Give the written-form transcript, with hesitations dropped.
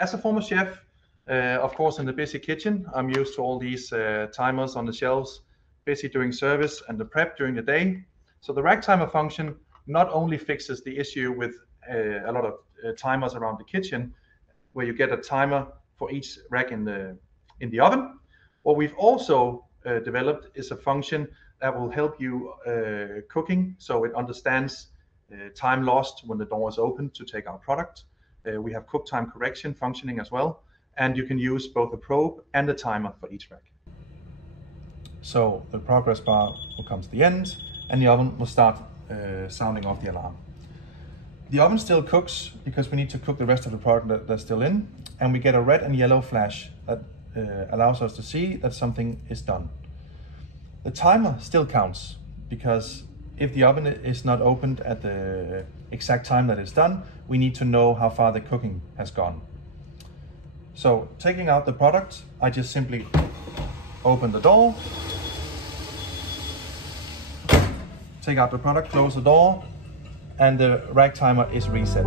As a former chef, of course, in the busy kitchen, I'm used to all these timers on the shelves, busy doing service and the prep during the day. So the RackTimer function not only fixes the issue with a lot of timers around the kitchen, where you get a timer for each rack in the oven. What we've also developed is a function that will help you cooking, so it understands time lost when the door is open to take out product. We have cook time correction functioning as well, and you can use both the probe and the timer for each rack. So the progress bar will come to the end, and the oven will start sounding off the alarm. The oven still cooks because we need to cook the rest of the product that's still in, and we get a red and yellow flash that allows us to see that something is done. The timer still counts because if the oven is not opened at the exact time that it's done, we need to know how far the cooking has gone. So taking out the product, I just simply open the door, take out the product, close the door, and the RackTimer is reset.